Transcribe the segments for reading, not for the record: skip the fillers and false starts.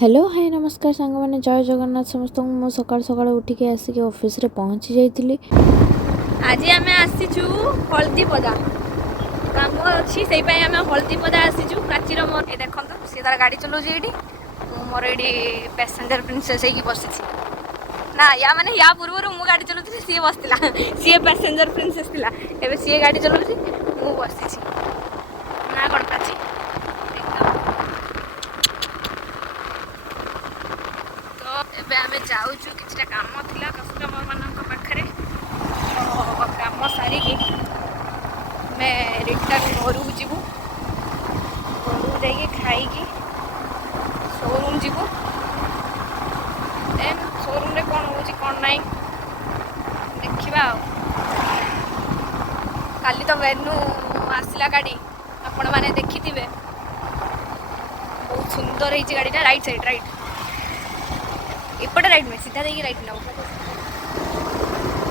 Hello hi नमस्कार सांग मैंने जय जगन्नाथ समस्त मु सकाल सकाल उठिक आसिक ऑफिस रे पहुँची जाइली। आज आम आसीचु हल्दीपदा काम अच्छी से आम हल्दीपदा आसीचु प्राचीर मोर ये देखो सी तार गाड़ी चलाऊँ ये मोर ये पैसेंजर प्रिंसेस होगी बसी ना या माने या पूर्व मु गाड़ी चलाऊँ सी बसला सी पैसेंजर प्रिंसेस थिला एबे सी गाड़ी चलाऊँ मु बसी ना कौन प्राची तो एबे आम जाऊँ कि काम थिला कस्टमर मानक पाखरे काम सारिकी मैं रिटर्न घर को जीवु घर जाइए खाई शोरूम जीवु देन शोरूम रे कौन हो कौन नाई देखा काली तो वेन्यू आसला गाड़ी आपण मैंने देखी थे बहुत सुंदर है गाड़ीटा राइट साइड राइट एपटे राइट में सीधा देखिए राइट नौ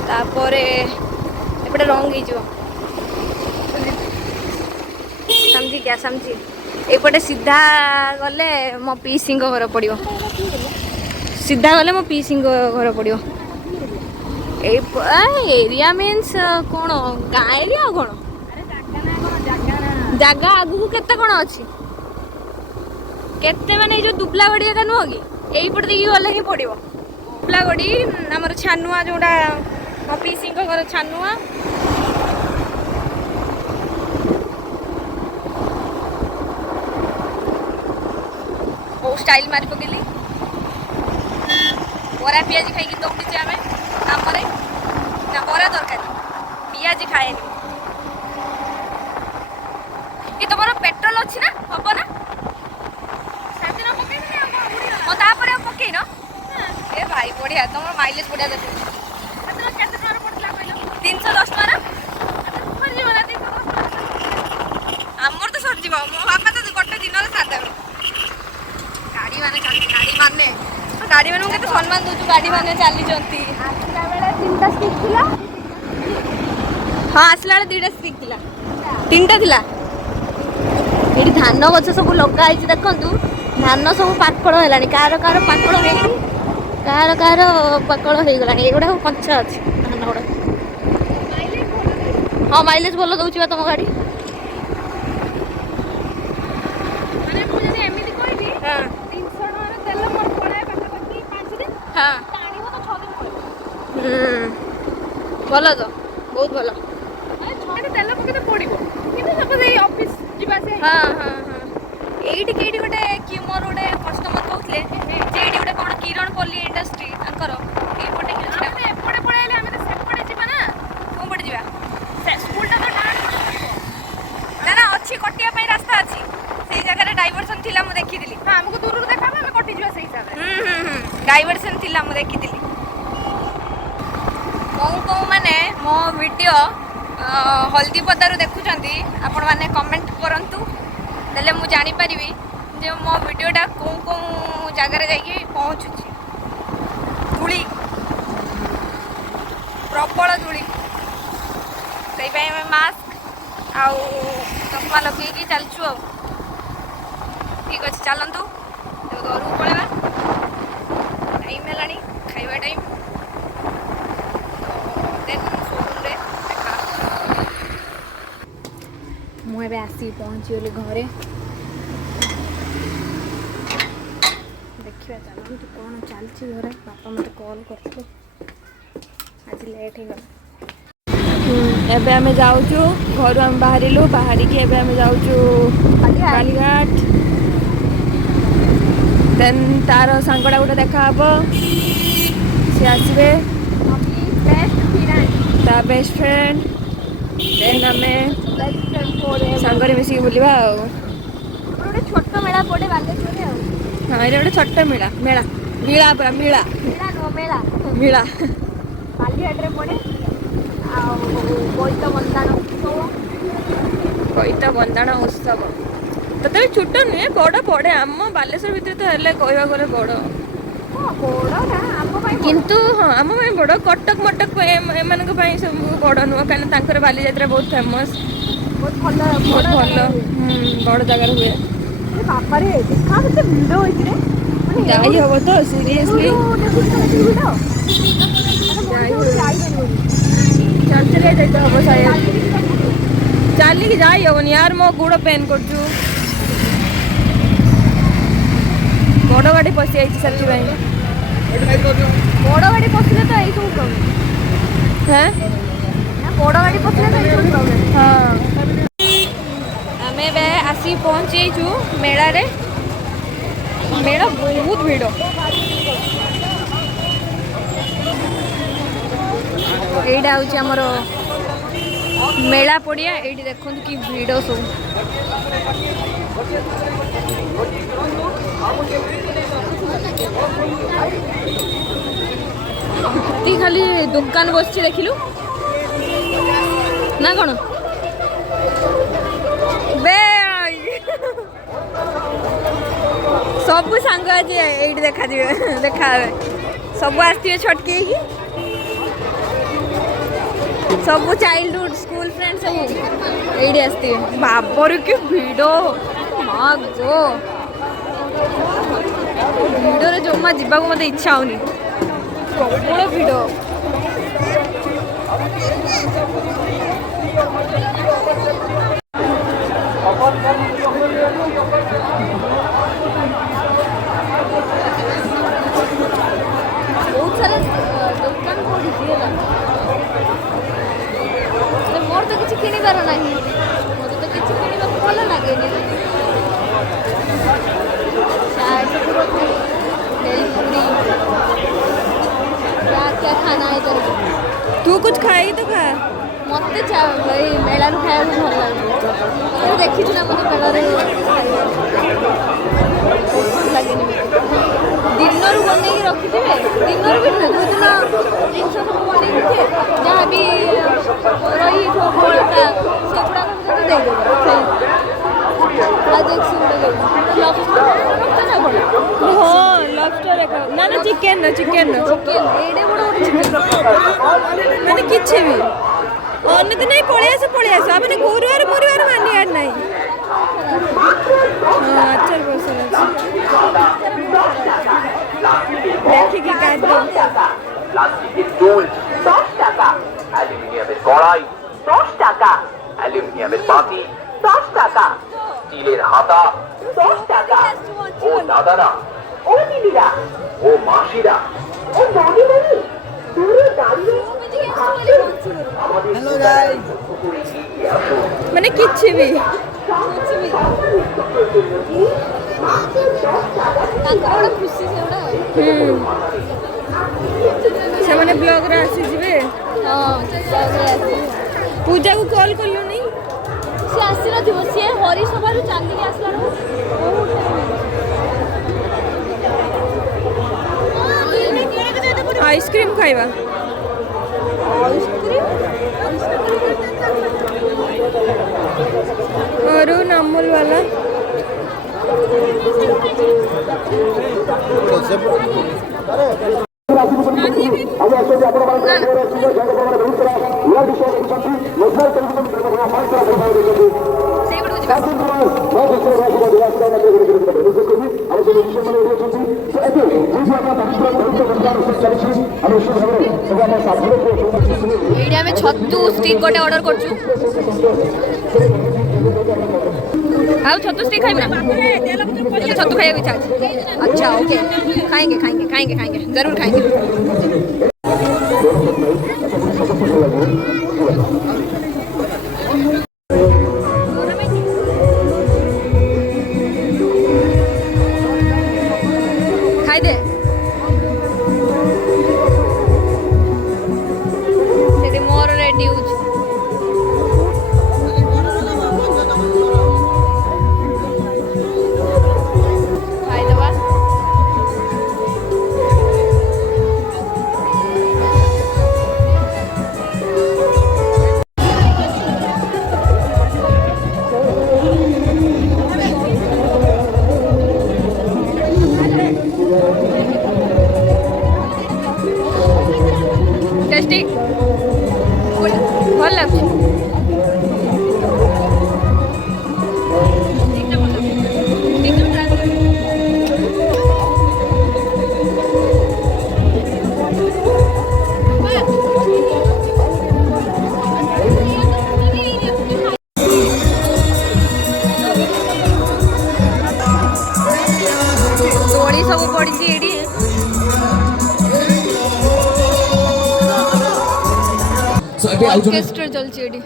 तापर एपटे रंग हो समझी क्या समझी एपटे सीधा गले मो पीसी घर पड़ो सीधा गले मो पीसी घर पड़ो एरिया मीन्स कौन गाँ एरिया कौन जगह आगू केते कौन अच्छी केते माने जो दुबला गड़ी का नुह कि यहीपटे देखिए गले ही पड़ो दुबला गड़ी आमर छानुआ जोड़ा मो पीसी घर छानुआ बहुत स्टाइल मारी पकेली बरा पियाजी खाई दौड़ी आम कम ना बरा तरकारी पियाजी खाएनि कि तुम पेट्रोल अच्छी ना हम ना पकईन ए भाई बढ़िया तुम माइलेज बढ़िया देख 310 आमर तो सरजी मो बापा तो गोटे दिन सारिदेवे गाड़ी मैंने चलती गाड़ी मैंने केते सम्मान दूचु गाड़ी मैंने चली हाँ आसला बेले 2टा स्टिक थिला 3टा थिला ये धान गछ सब लगाई देखु धान सब पाकड़ है कार कार पाकड़ है कार कार पाकड़ हो गला एगुड़ा कंचा अच्छी धान गुड़ा हाँ माइलेज भल दौर तुम गाड़ी भल तो बहुत भल तेल पकते पड़ो कि ऑफिस हाँ हाँ हाँ ये गोटे कि मोर गोटे कस्टमर कहते ये गोटे कौन किरण पल्ली इंडस्ट्री एपटे एपटे पड़े आम सेपटे जाना कौन पटे जा स्कूलटा तो ना अच्छी कटिया रास्ता अच्छी से जगह डाइवर्सन थिला मु देखी हाँ आमको दूर देखा आम कटि जा से हिसाब डाइवर्सन थिला मु देखी कौन कौन मैंने मो वीडियो हल्दीपदारू देखुंट आपण मैंने कमेंट करंतु तेल मु जानी परिबी जे मो वीडियोटा कौन कौन जगार जाइए पहुँचुची धूली प्रबल धूली से मास्क आउ चश्मा लगे चलचु ठीक अच्छे चलतु घर को पलैया टाइम है खाइबा टाइम मुझे आसी पहुँचीगली घरे देखिए चलते कौन चलती घरे बापा मत कॉल करते आज लेट हो एबे आम जाऊँ घर आम बाहरिलु बाहरिकी एबे आम जाऊँ बालीघाट देन तार सांगड़ा गोटे देखा सी आसबे ता बेस्ट फ्रेंड देन आम सांगरे मिसिक बुलवा गोटे छोट मेला पड़े बालेश्वर हाँ ये गोटे छोट मेला मेला मेला पूरा मेला मेला मेला बालीघाटे पड़े कईत बंदाण उत्सव तथा छोट नुहे बड़ पड़े आम बालेश्वर भितर तो हेल्ले कहवा गले बड़ किंतु हाँ आम बड़ कटक मटक एम सब बड़ नुह कहीं बाली यात्रा बहुत फेमस बहुत भल बड़ जगार हुए बापा देखा भिड़ होती ଯାଇ ହବ ତ ସିରିୟସଲି ଚାଲିଚାଲିଆ ଯାଇତେ ହବ ସାୟଦ ଚାଲିକି ଯାଇ ହବନି यार ମୋ ଗୋଡ଼ ପେନ୍ କରୁଛୁ ବଡ଼ ଗାଡ଼ି ପଶି ଯାଇଛି ସେଥିପାଇଁ ବଡ଼ ଗାଡ଼ି ପଶିଲେ ତ ଏଇ ସବୁ ପ୍ରୋବ୍ଲେମ୍ ହଁ ବଡ଼ ଗାଡ଼ି ପଶିଲେ ତ ଏଇ ସବୁ ପ୍ରୋବ୍ଲେମ୍ ହଁ ଆମେ ଏବେ ଆସି ପହଞ୍ଚି ଯାଇଛୁ ମେଳାରେ मेला बहुत भिड़ एटा हूँ आमर मेला पड़िया ये देखो कि भिड़ सब खाली दुकान बस देखिलु ना कौन बे सब सांग आज ये देखा देखा सब आसवे छटके सब चाइल्डहुड स्कूल फ्रेंड सब ये आसते बाबर के भिड़ माँ गो भिड़े जमा जावाक मत इच्छा होनी प्रबल भिड़ बहुत सारा दुकान पड़ी मोर तो किसी किणवार ना मत तो किसी किणवा भल लगे क्या क्या खाना है तेरे तू कुछ खाई तो खा मत भाई मेला खाया भल लगे देखी ना मत मेला लगे दिन बन रखी थे दिन भी नुहे जो दिन जिन सब बन जहाँ भी रही हाँ लॉबस्टर ना ना चिकेन चिकेन एडे बड़ माने किछि भी अन्य दिन पळै आस मैंने गुरुवार गुरुवार मानियार नहीं हाँ अच्छा बस देखिए প্লাস্টিকের চুল 10 টাকা অ্যালুমিনিয়ামের কড়াই 10 টাকা অ্যালুমিনিয়ামের বাটি 10 টাকা স্টিলের হাতা 10 টাকা ও দাদারা ও দিদিরা ও মাসিরা ও দাদিমণি দূরে দাঁড়িয়ে হ্যালো গাইস মানে কিচ্ছু भी ସେମାନେ ବ୍ଲଗ୍ରେ ଆସିଯିବେ ପୂଜା କୁ କଲ୍ କଲୁ ନି ସେ ଆସିନଥିବ ସିଏ ହରିସଭାରୁ ଚାଲିକି ଆସିଲା ଆଇସ୍କ୍ରିମ୍ ଖାଇବା अरुण अमूल वाला एरिया में छतु स्टिक गोटे ऑर्डर करछु आओ छतु स्टिक खाइब ना छतु खाइए इच्छा अच्छा ओके खाएंगे खाएंगे खाएंगे खाएंगे जरूर खाएंगे खाई दे सेठी मोर रेडी होछ टेस्टी भल लगे ଦୋଳି ସବୁ ପଡ଼ିଛି ଏଠି। ଅର୍କେଷ୍ଟ୍ରା ଚାଲିଛି ଏଠି।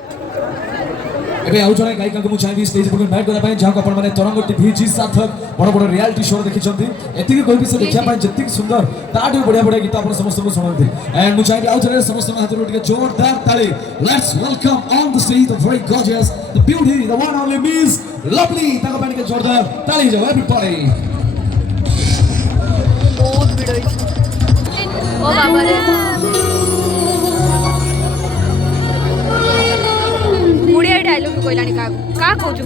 ଏବେ ଆଉ ଜଣେ ଗାୟିକାଙ୍କୁ ମୁଁ ଚାହିଁବି ଷ୍ଟେଜ୍ ଉପରକୁ ଇନଭାଇଟ୍ କରିବା ପାଇଁ, ଯାହାକୁ ଆପଣମାନେ ତରଙ୍ଗ ଟିଭି ଜି ସାର୍ଥକ ବଡ଼ ବଡ଼ ରିଆଲିଟି ଶୋ ଦେଖିଛନ୍ତି। ଏତିକି କହିବି ସେ ଦେଖିବା ପାଇଁ ଯେତିକି ସୁନ୍ଦର ତାଠୁ ବଢ଼ିଆ ବଢ଼ିଆ ଗୀତ ଆପଣ ସମସ୍ତଙ୍କୁ ଶୁଣନ୍ତି। ଆଣ୍ଡ ମୁଁ ଚାହିଁବି ଆଉ ଥରେ ସମସ୍ତଙ୍କ ହାତରୁ ଟିକେ ଜୋରଦାର ତାଳି। Let's welcome on the stage the very gorgeous, the beauty, the one only miss lovely. ତାଙ୍କ ପାଇଁ ଟିକେ ଜୋରଦାର ତାଳି ଯାଉ ଏଭରିବଡି। ବହୁତ ଭିଡ଼ ହେଇଛି। ଓ ବାବା ରେ, ଓଡ଼ିଆ ଡାଇଲଗ ବି କହିଲାଣି। କାହା କହୁଛୁ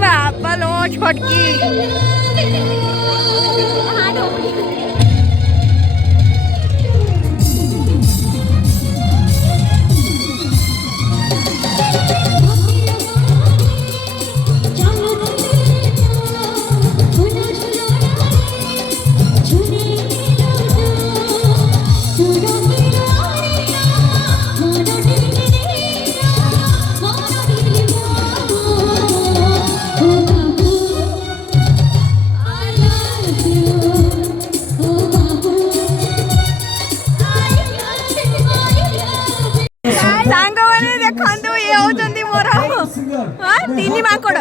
ବାବା लो ଛଟକି। ସାଙ୍ଗମାନେ ଦେଖନ୍ତୁ, ଇଏ ହଉଛନ୍ତି ମୋର ତିନି ମାଙ୍କଡ଼।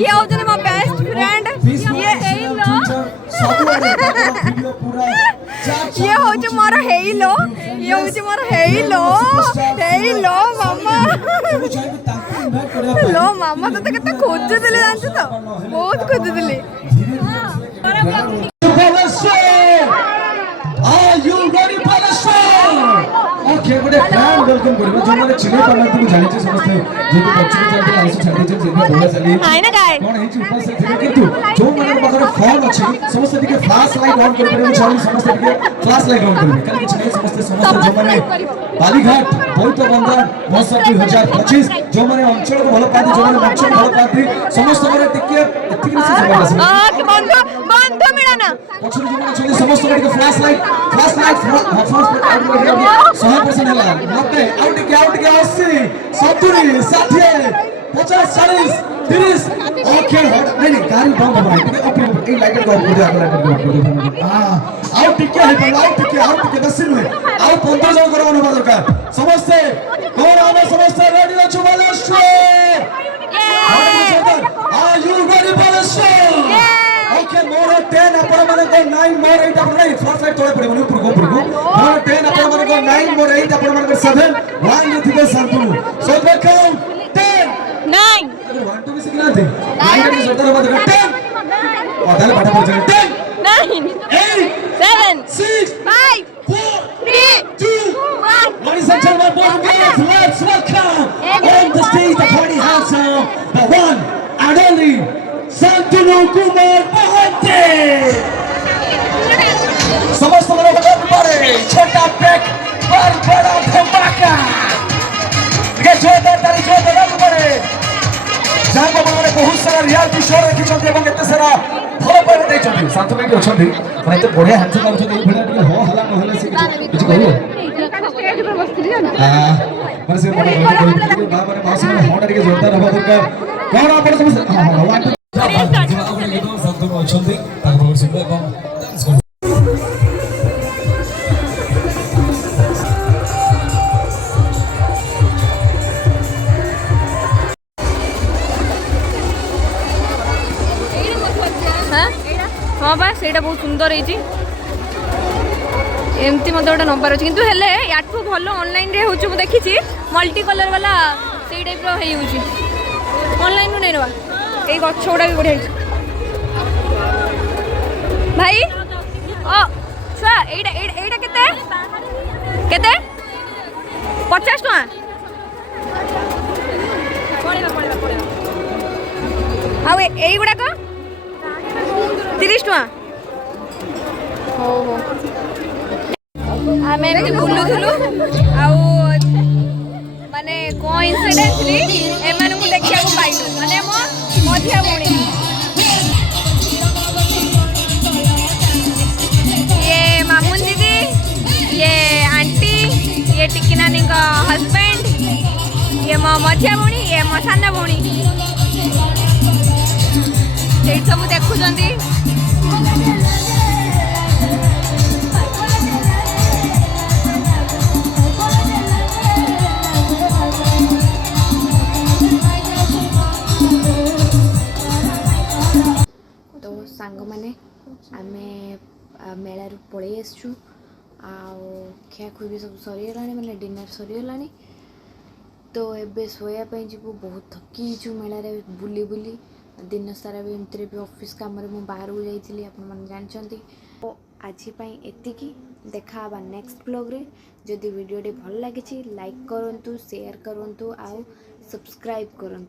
ଇଏ ହଉଛନ୍ତି ମୋ ବେଷ୍ଟ ଫ୍ରେଣ୍ଡ। ଇଏ ହଉଛି ମୋର ହେଇଲୋ। ଇଏ ହଉଛି ମୋର ହେଇଲୋ। ହେଇଲୋ ମାମା, ଲୋ ମାମା ତତେ କେତେ ଖୋଜୁଥିଲି ଜାଣିଛୁ ତ, ବହୁତ ଖୋଜୁଥିଲି। ओके गोटे ग्रैंड वेलकम करबा जो माने चिने पारनती मु जानि छै समस्त जेतु बच्चे चलते आइस छाडी छै जेने बोला चली हाय ना गाय कोन हेछि ऊपर से थिबे किंतु जो माने पाखर फोन अछि समस्त टिके फ्लैश लाइट ऑन कर परबे चाहि समस्त टिके फ्लैश लाइट ऑन करबे काहे कि छै समस्त जो माने बालीघाट बहुत बंदा महोत्सव 2025 जो माने अंचल को भलो पाती जो माने अंचल भलो पाती समस्त माने टिके एतिक से जगह अछि बंधु बंधु मिलना पछर जो माने छै समस्त टिके फ्लैश लाइट फर्स्ट सही पर्सन है नब्बे आउट के 80 70 60 50 40 30 ओके नहीं गाड़ी बंद हो गई अपने ए लाइट को ऑफ कर दिया लाइट को हां आउट के है आउट के 10 में आउट 15 जन करबो न दरकार समस्त कौन आवे समस्त रेडी अछु Baleshwar are you ready Baleshwar okay मोर 10 अपन माने को 9 मोर 8 अपन नहीं फर्स्ट साइड तोड़े पड़े ऊपर को मोर 10 अपन माने को 9 मोर 8 अपन माने को 7 1 जे थिबे संतुलु सो वेलकम 10 9 1 2 भी सिखना थे 9 के जोरदार बात 10 और दाल बाटा पर 10 9 8 7 6 5 4 3 2 1 ladies and gentlemen boys and girls let's welcome on the stage the party handsome the one and only Santanu Kumar Mohanty समस्त लोग बता पड़े छोटा पैक पर बड़ा धमाका ये जोरदार ताली जोरदार पड़े जहां को माने बहुत सारा रियलिटी शो देखि चंदे एवं एते सारा भलो पर दे चंदे संतनु के अछंदी माने एते बढ़िया हंस लाग चंदे भला टिके हो हला न हले से कुछ कहलो स्टेज पर बसली जान माने से बड़ा बाबा रे मास में होंडा टिके जोरदार हवा दरकार कोन आपण समस्त हां वन संतनु अछंदी ताको सिंबल एवं हाँ बा से बहुत सुंदर है एमती मत गोटे नंबर अच्छे कितु हेले याठू भल ऑनलाइन रे होछु मु देखी मल्टी कलर वाला से टाइप रो हे होछि ऑनलाइन नु नै नवा ए गछ गुडा भी बढ़िया भाई ओ छुआ एटा एटा केते केते 50 टका पड़ेगा हाउ ए गुडा को 30 टका हो हो आमे एमती बुलुथुलु आउ माने कोइन्सिडेंटली एमानु को देखिया को पाइलु माने मो मधिया भौणी ये मामुन दीदी ये आंटी ये टिक्की नानी का हस्बैंड ये मो मधिया भौणी ये मो साना भौणी ଏଇଠି ସବୁ ଦେଖୁଛନ୍ତି। तो सांग मैंने आमे मेलारू पलि आसचु खियाखुई भी सब सरीगला मैंने डिनर सरीगला तो एबे शोयापाई जीवु बहुत थकी मेलार बुली बुली दिन सारा भी एमती भी ऑफिस काम रे बाहर को जाइली आपण जानते। तो आज एतिकी देखा नेक्स्ट ब्लॉग रे। जदि वीडियो भल लगी लाइक करूँ शेयर करूँ आउ सब्सक्राइब करूँ।